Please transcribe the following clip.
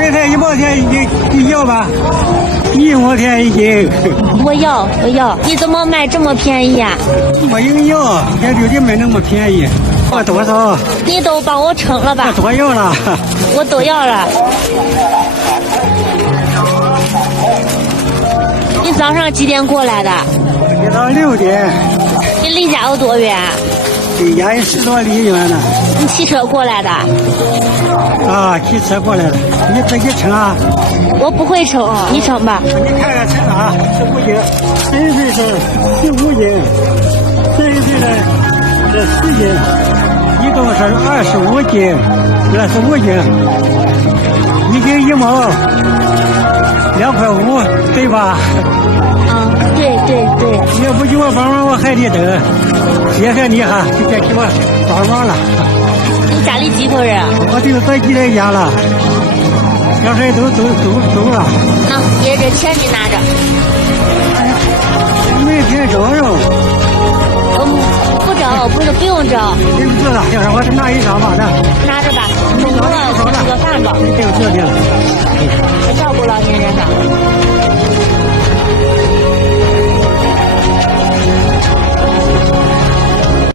白菜1毛钱一斤，你要吧？1毛钱一斤。我要。你怎么卖这么便宜呀？没有要，也就得卖那么便宜。我多少？你都帮我称了吧？我多要了。我都要了。你早上几点过来的？一早6点。你离家有多远？离家有10多里远呢。你骑车过来的？啊，骑车过来的。你自己称啊？我不会称，你称吧。你看看称啊，15斤，40岁是15斤，40岁的是10斤，一共是25斤，25斤，1斤1毛，2块5，对吧？对。你要不给我帮忙，我还得等。谢谢你哈，就别给我帮忙了。你家里几口人？我就在几来家了，小孩都走了。爷这钱你拿着。每天招哟。不用招。对不起了，要是我是拿一张吧，拿着吧，我吃个饭吧。对不起了。照顾老年人吧。